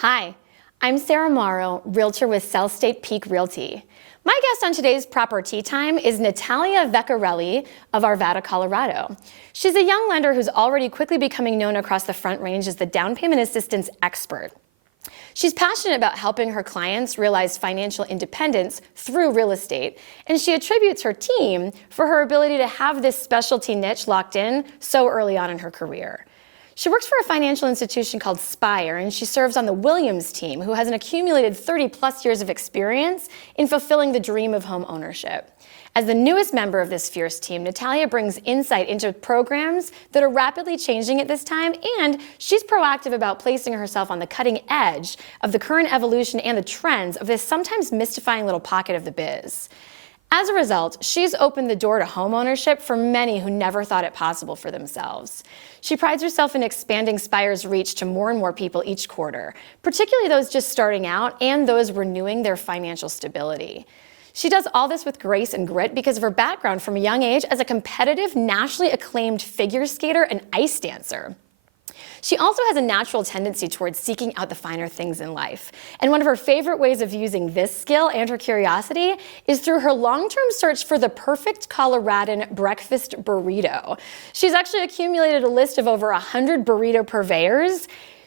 Hi, I'm Sarah Morrow, Realtor with South State Peak Realty. My guest on today's Property Time is Natalia Vecchiarelli of Arvada, Colorado. She's a young lender who's already quickly becoming known across the Front Range as the down payment assistance expert. She's passionate about helping her clients realize financial independence through real estate, and she attributes her team for her ability to have this specialty niche locked in so early on in her career. She works for a financial institution called Spire, and she serves on the Williams team, who has an accumulated 30-plus years of experience in fulfilling the dream of home ownership. As the newest member of this fierce team, Natalia brings insight into programs that are rapidly changing at this time, and she's proactive about placing herself on the cutting edge of the current evolution and the trends of this sometimes mystifying little pocket of the biz. As a result, she's opened the door to homeownership for many who never thought it possible for themselves. She prides herself in expanding Spire's reach to more and more people each quarter, particularly those just starting out and those renewing their financial stability. She does all this with grace and grit because of her background from a young age as a competitive, nationally acclaimed figure skater and ice dancer. She also has a natural tendency towards seeking out the finer things in life. And one of her favorite ways of using this skill and her curiosity is through her long-term search for the perfect Coloradan breakfast burrito. She's actually accumulated a list of over 100 burrito purveyors.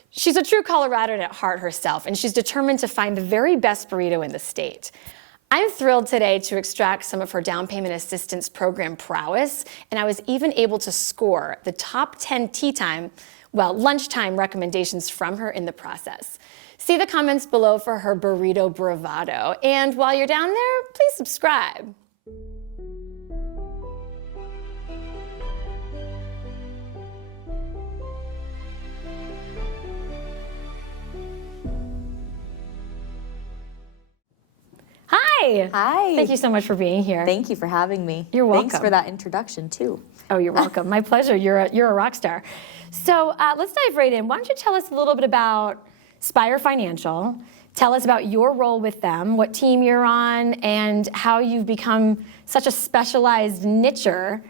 She's a true Coloradan at heart herself, and she's determined to find the very best burrito in the state. I'm thrilled today to extract some of her down payment assistance program prowess, and I was even able to score the top 10 lunchtime recommendations from her in the process. See the comments below for her burrito bravado. And while you're down there, please subscribe. Hi. Hi. Thank you so much for being here. Thank you for having me. You're welcome. Thanks for that introduction, too. Oh, you're welcome. My pleasure. You're a rock star. So let's dive right in. Why don't you tell us a little bit about Spire Financial? Tell us about your role with them, what team you're on, and how you've become such a specialized nicher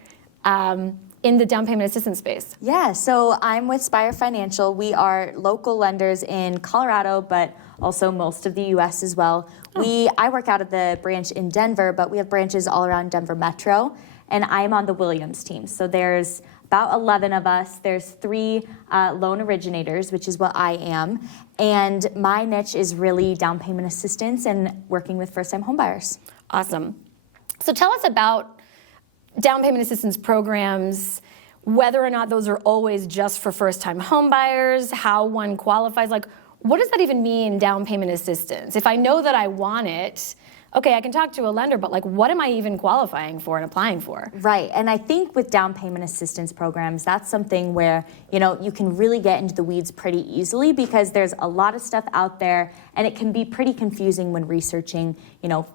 in the down payment assistance space. Yeah, so I'm with Spire Financial. We are local lenders in Colorado, but also most of the U.S. as well. Oh. I work out of the branch in Denver, but we have branches all around Denver Metro, and I'm on the Williams team. So there's about 11 of us. There's 3 loan originators, which is what I am, and my niche is really down payment assistance and working with first-time homebuyers. Awesome. So tell us about down payment assistance programs, whether or not those are always just for first-time homebuyers, how one qualifies. Like, what does that even mean, down payment assistance? If I know that I want it, okay, I can talk to a lender, but like, what am I even qualifying for and applying for? Right, and I think with down payment assistance programs, that's something where, you can really get into the weeds pretty easily because there's a lot of stuff out there and it can be pretty confusing when researching,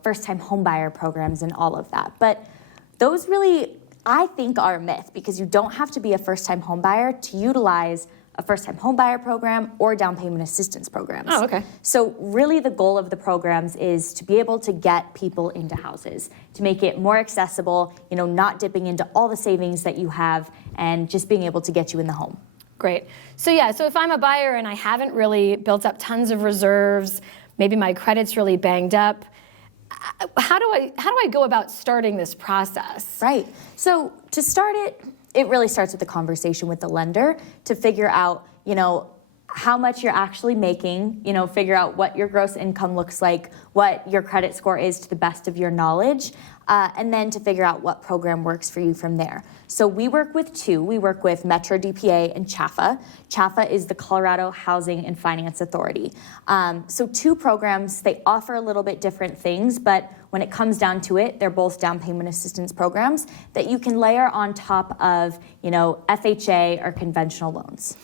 first-time homebuyer programs and all of that. But those really, I think, are a myth because you don't have to be a first-time homebuyer to utilize a first-time homebuyer program or down payment assistance programs. Oh, okay. So really the goal of the programs is to be able to get people into houses, to make it more accessible, not dipping into all the savings that you have and just being able to get you in the home. Great. So if I'm a buyer and I haven't really built up tons of reserves, maybe my credit's really banged up, how do I go about starting this process? Right. So to start it really starts with the conversation with the lender to figure out, how much you're actually making, figure out what your gross income looks like, what your credit score is to the best of your knowledge, and then to figure out what program works for you from there. So we work with 2. We work with Metro DPA and CHFA. CHFA is the Colorado Housing and Finance Authority. So 2 programs, they offer a little bit different things, but when it comes down to it, they're both down payment assistance programs that you can layer on top of, FHA or conventional loans.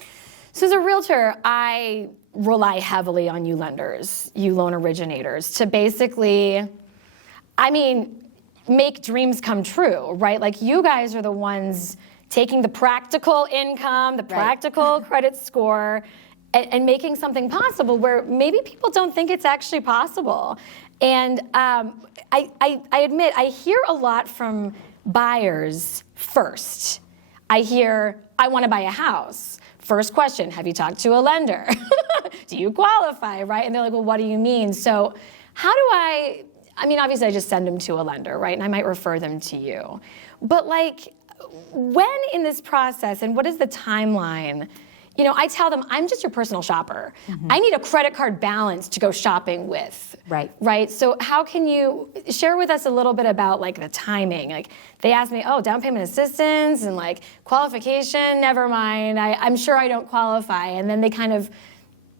So as a realtor, I rely heavily on you lenders, you loan originators, to basically, make dreams come true, right? Like, you guys are the ones taking the practical income, the practical credit score, and making something possible where maybe people don't think it's actually possible. And I admit, I hear a lot from buyers first. I hear, I want to buy a house. first question, have you talked to a lender? Do you qualify, right? And they're like, well, what do you mean? So how do I mean, obviously I just send them to a lender, right? And I might refer them to you. But like, when in this process, and what is the timeline? You know, I tell them, I'm just your personal shopper. I need a credit card balance to go shopping with. Right? So how can you share with us a little bit about like the timing? Like they ask me, oh, down payment assistance and like qualification, never mind. I'm sure I don't qualify. And then they kind of,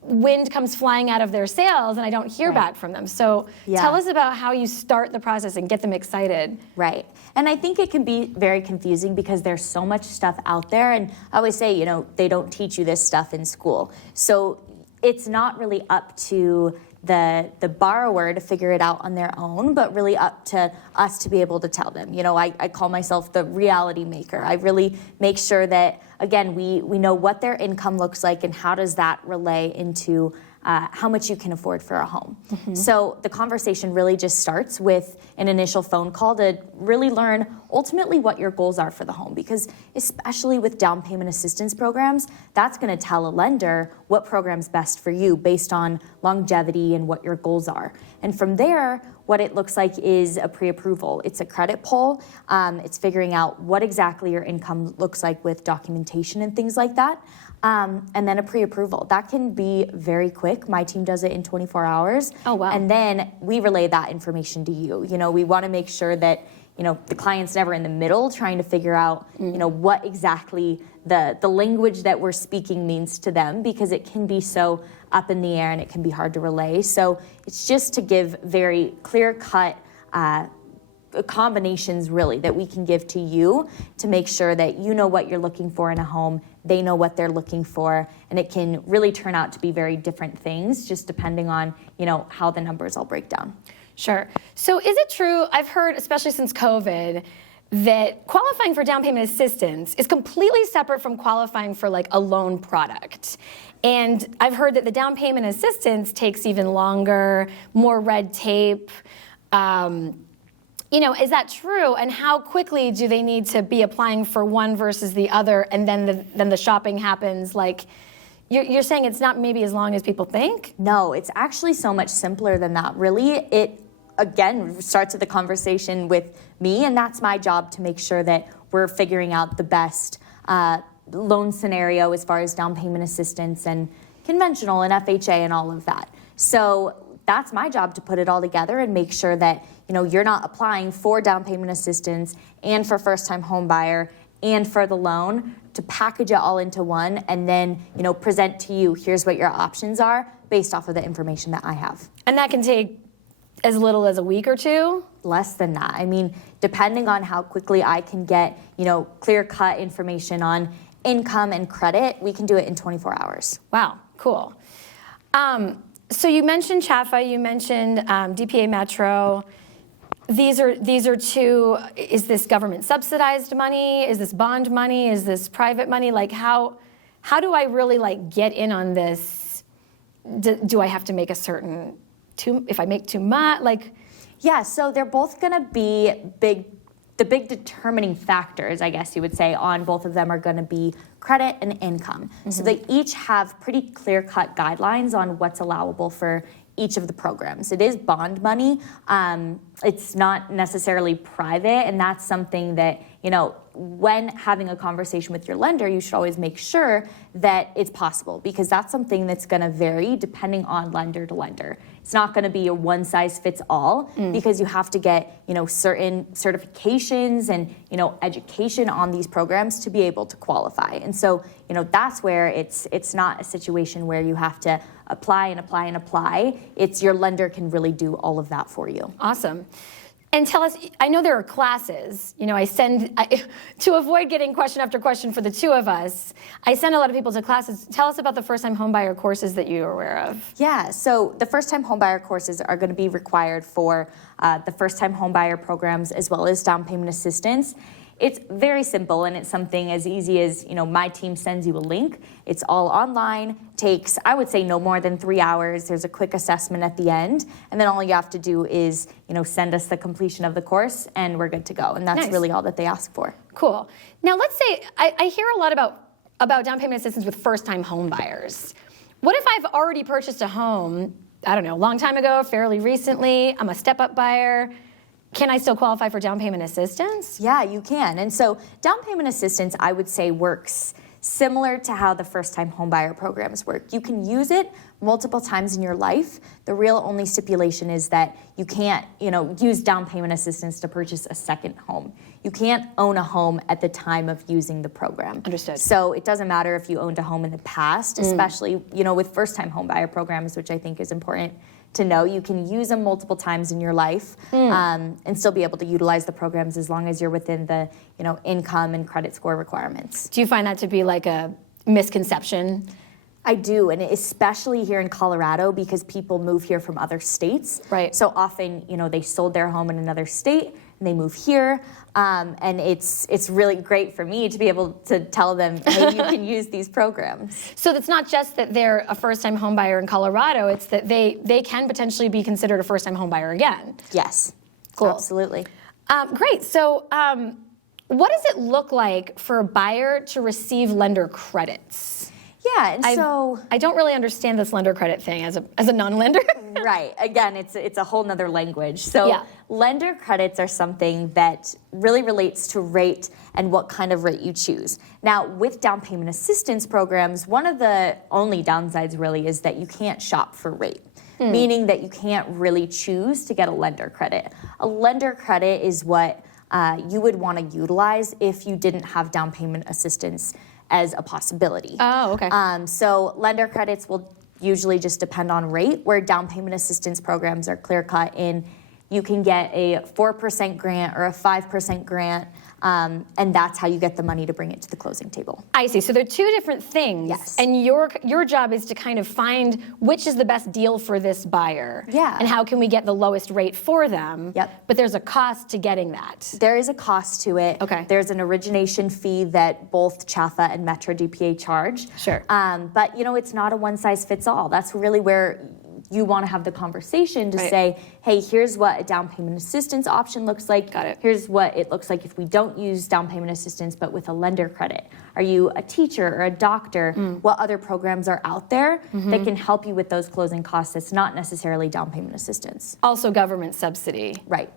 wind comes flying out of their sails and I don't hear back from them. So tell us about how you start the process and get them excited. Right. And I think it can be very confusing because there's so much stuff out there. And I always say, you know, they don't teach you this stuff in school. So it's not really up to the borrower to figure it out on their own, but really up to us to be able to tell them. You know, I call myself the reality maker. I really make sure that, again, we know what their income looks like and how does that relay into how much you can afford for a home. So the conversation really just starts with an initial phone call to really learn ultimately what your goals are for the home, because especially with down payment assistance programs, that's going to tell a lender what program's best for you based on longevity and what your goals are. And from there, what it looks like is a pre-approval. It's a credit pull. It's figuring out what exactly your income looks like with documentation and things like that. And then a pre-approval. That can be very quick. My team does it in 24 hours. Oh, wow. And then we relay that information to you. You know, we want to make sure that, you know, the client's never in the middle trying to figure out, you know, what exactly the language that we're speaking means to them, because it can be so up in the air and it can be hard to relay. So it's just to give very clear-cut combinations really that we can give to you to make sure that you know what you're looking for in a home, they know what they're looking for, and it can really turn out to be very different things just depending on, you know, how the numbers all break down. Sure. So is it true, I've heard, especially since COVID, that qualifying for down payment assistance is completely separate from qualifying for like a loan product? And I've heard that the down payment assistance takes even longer, more red tape. You know, is that true? And how quickly do they need to be applying for one versus the other, and then the shopping happens? Like, you're saying it's not maybe as long as people think? No, it's actually so much simpler than that. Really, it, again, starts with the conversation with me, and that's my job to make sure that we're figuring out the best loan scenario as far as down payment assistance and conventional and FHA and all of that. So that's my job to put it all together and make sure that, you know, you're not applying for down payment assistance and for first-time home buyer and for the loan, to package it all into one and then, you know, present to you, here's what your options are based off of the information that I have. And that can take as little as a week or two? Less than that. I mean, depending on how quickly I can get, you know, clear-cut information on income and credit, we can do it in 24 hours. Wow, cool. So you mentioned CHFA, you mentioned DPA Metro. These are two, is this government subsidized money? Is this bond money? Is this private money? Like how do I really like get in on this? Do I have to make a certain, if I make too much, like? Yeah, so they're both gonna be the big determining factors, I guess you would say, on both of them are gonna be credit and income. So they each have pretty clear-cut guidelines on what's allowable for each of the programs. It is bond money. It's not necessarily private, and that's something that, you know, when having a conversation with your lender, you should always make sure that it's possible, because that's something that's going to vary depending on lender to lender. It's not going to be a one-size-fits-all, because you have to get, you know, certain certifications and, you know, education on these programs to be able to qualify. And so, you know, that's where it's not a situation where you have to apply and apply and apply. It's your lender can really do all of that for you. Awesome. And tell us, I know there are classes, you know, to avoid getting question after question for the two of us, I send a lot of people to classes. Tell us about the first-time homebuyer courses that you're aware of. Yeah, so the first-time homebuyer courses are going to be required for the first-time homebuyer programs as well as down payment assistance. It's very simple, and it's something as easy as, you know, my team sends you a link. It's all online, takes, I would say, no more than 3 hours. There's a quick assessment at the end, and then all you have to do is, you know, send us the completion of the course, and we're good to go. And that's Nice. Really all that they ask for. Cool. Now, let's say I hear a lot about about down payment assistance with first-time home buyers. What if I've already purchased a home, I don't know, a long time ago, fairly recently, I'm a step-up buyer, can I still qualify for down payment assistance? Yeah, you can. And so down payment assistance, I would say, works similar to how the first-time homebuyer programs work. You can use it multiple times in your life. The real only stipulation is that you can't, use down payment assistance to purchase a second home. You can't own a home at the time of using the program. Understood. So it doesn't matter if you owned a home in the past, especially, with first-time homebuyer programs, which I think is important to know. You can use them multiple times in your life and still be able to utilize the programs as long as you're within the income and credit score requirements. Do you find that to be like a misconception? I do, and especially here in Colorado because people move here from other states. Right. So often, they sold their home in another state and they move here, and it's really great for me to be able to tell them, hey, you can use these programs. So it's not just that they're a first-time home buyer in Colorado, it's that they can potentially be considered a first-time home buyer again. Yes, cool. Absolutely. Great. So what does it look like for a buyer to receive lender credits? Yeah, and so I don't really understand this lender credit thing as a non-lender. Right. Again, it's a whole nother language. So yeah. Lender credits are something that really relates to rate and what kind of rate you choose. Now, with down payment assistance programs, one of the only downsides really is that you can't shop for rate. Meaning that you can't really choose to get a lender credit. A lender credit is what you would want to utilize if you didn't have down payment assistance as a possibility. Oh, okay. So lender credits will usually just depend on rate, where down payment assistance programs are clear-cut in you can get a 4% grant or a 5% grant, and that's how you get the money to bring it to the closing table. I see. So they're two different things. Yes. And your job is to kind of find which is the best deal for this buyer. Yeah. And how can we get the lowest rate for them. Yep. But there's a cost to getting that. There is a cost to it. Okay. There's an origination fee that both CHFA and Metro DPA charge. Sure. But it's not a one-size-fits-all. That's really where you want to have the conversation to say, hey, here's what a down payment assistance option looks like. Got it. Here's what it looks like if we don't use down payment assistance, but with a lender credit. Are you a teacher or a doctor? What other programs are out there that can help you with those closing costs that's not necessarily down payment assistance? Also government subsidy. Right.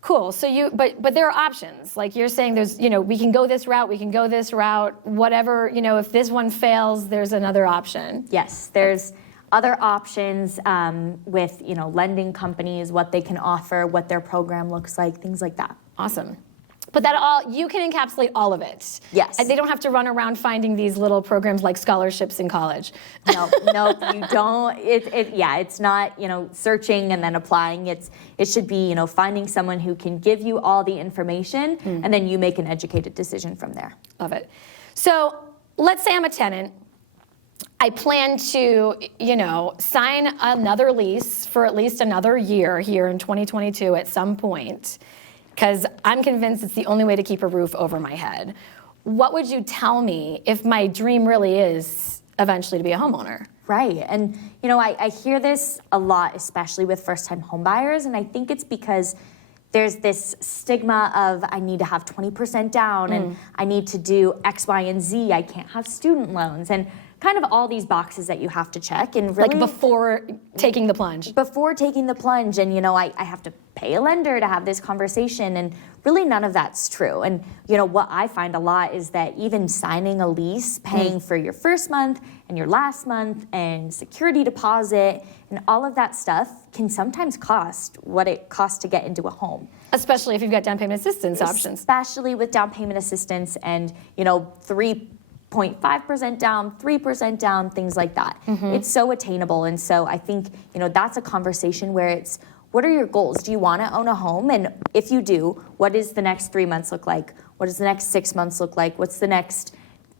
Cool. So but there are options. Like you're saying there's, we can go this route, we can go this route, whatever, if this one fails, there's another option. Yes, there's other options with, lending companies, what they can offer, what their program looks like, things like that. Awesome. But that all, you can encapsulate all of it. Yes. And they don't have to run around finding these little programs like scholarships in college. No, you don't. It's not, searching and then applying. It should be, finding someone who can give you all the information and then you make an educated decision from there. Love it. So let's say I'm a tenant. I plan to, sign another lease for at least another year here in 2022 at some point, because I'm convinced it's the only way to keep a roof over my head. What would you tell me if my dream really is eventually to be a homeowner? Right. And, I hear this a lot, especially with first-time home buyers, and I think it's because there's this stigma of I need to have 20% down and I need to do X, Y, and Z. I can't have student loans and kind of all these boxes that you have to check. And really, like before taking the plunge. Before taking the plunge. And, I have to pay a lender to have this conversation. And really none of that's true. And, what I find a lot is that even signing a lease, paying for your first month and your last month and security deposit and all of that stuff can sometimes cost what it costs to get into a home. Especially if you've got down payment assistance options. Especially with down payment assistance and, 3.5% down, 3% down, things like that. It's so attainable. And so I think, that's a conversation where it's, what are your goals? Do you want to own a home? And if you do, what does the next 3 months look like? What does the next 6 months look like? What's the next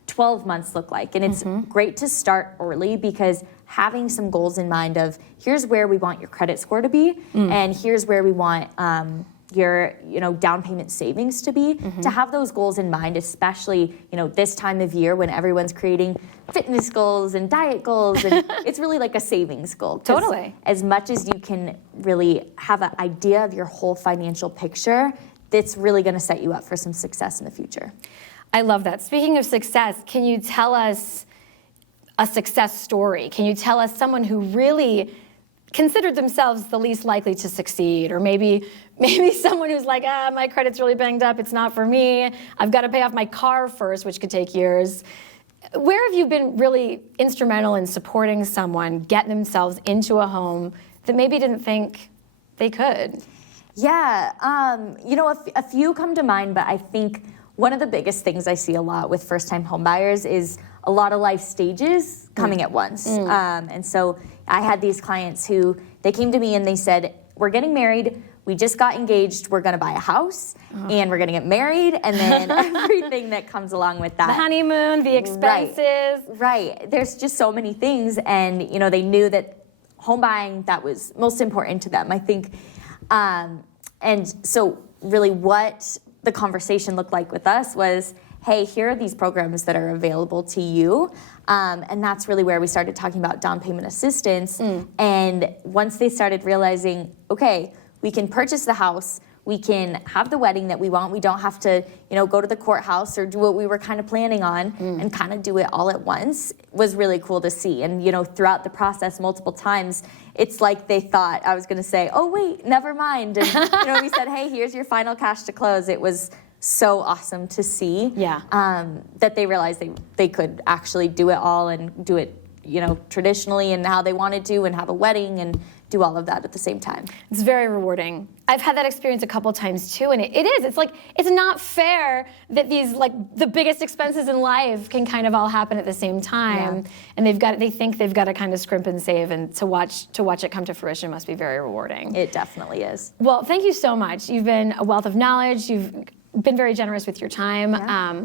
12 months look like? And it's great to start early because having some goals in mind of here's where we want your credit score to be and here's where we want your down payment savings to be, to have those goals in mind, especially this time of year when everyone's creating fitness goals and diet goals, and it's really like a savings goal. Totally. As much as you can really have an idea of your whole financial picture, it's really going to set you up for some success in the future. I love that. Speaking of success, can you tell us a success story? Can you tell us someone who really considered themselves the least likely to succeed, or maybe someone who's like, my credit's really banged up, it's not for me, I've got to pay off my car first, which could take years. Where have you been really instrumental in supporting someone get themselves into a home that maybe didn't think they could? Yeah, a few come to mind, but I think one of the biggest things I see a lot with first-time home buyers is a lot of life stages coming at once. And so I had these clients who, they came to me and they said, we're getting married, we just got engaged, we're gonna buy a house, and we're gonna get married, and then everything that comes along with that. The honeymoon, the expenses. Right. There's just so many things, and they knew that home buying, that was most important to them, I think. And so really what the conversation looked like with us was, hey, here are these programs that are available to you. And that's really where we started talking about down payment assistance. And once they started realizing, okay, we can purchase the house, we can have the wedding that we want, we don't have to, go to the courthouse or do what we were kind of planning on and kind of do it all at once, was really cool to see. And, throughout the process multiple times, it's like they thought I was going to say, oh, wait, never mind. And, we said, hey, here's your final cash to close. It was so awesome to see that they realized they could actually do it all and do it, traditionally and how they wanted to, and have a wedding and do all of that at the same time. It's very rewarding. I've had that experience a couple times too, and it is. It's like, it's not fair that these, the biggest expenses in life can kind of all happen at the same time, and they think they've got to kind of scrimp and save, and to watch it come to fruition must be very rewarding. It definitely is. Well, thank you so much. You've been a wealth of knowledge. You've been very generous with your time. Yeah.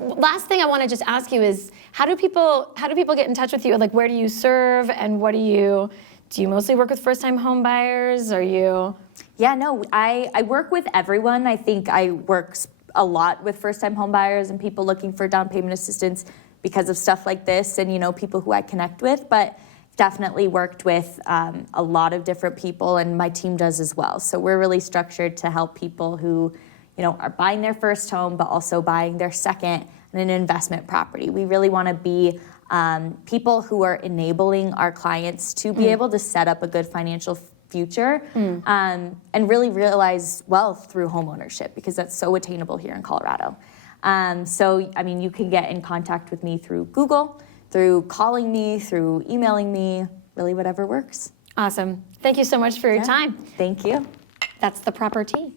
Last thing I want to just ask you is, how do people get in touch with you? Like, where do you serve, and what do you mostly work with first-time home buyers? Are you? Yeah, no, I work with everyone. I think I work a lot with first-time home buyers and people looking for down payment assistance because of stuff like this, and people who I connect with, but definitely worked with a lot of different people, and my team does as well. So we're really structured to help people who are buying their first home, but also buying their second and an investment property. We really want to be people who are enabling our clients to be able to set up a good financial future and really realize wealth through homeownership, because that's so attainable here in Colorado. You can get in contact with me through Google, through calling me, through emailing me, really whatever works. Awesome. Thank you so much for your time. Thank you. That's The Proper Tea.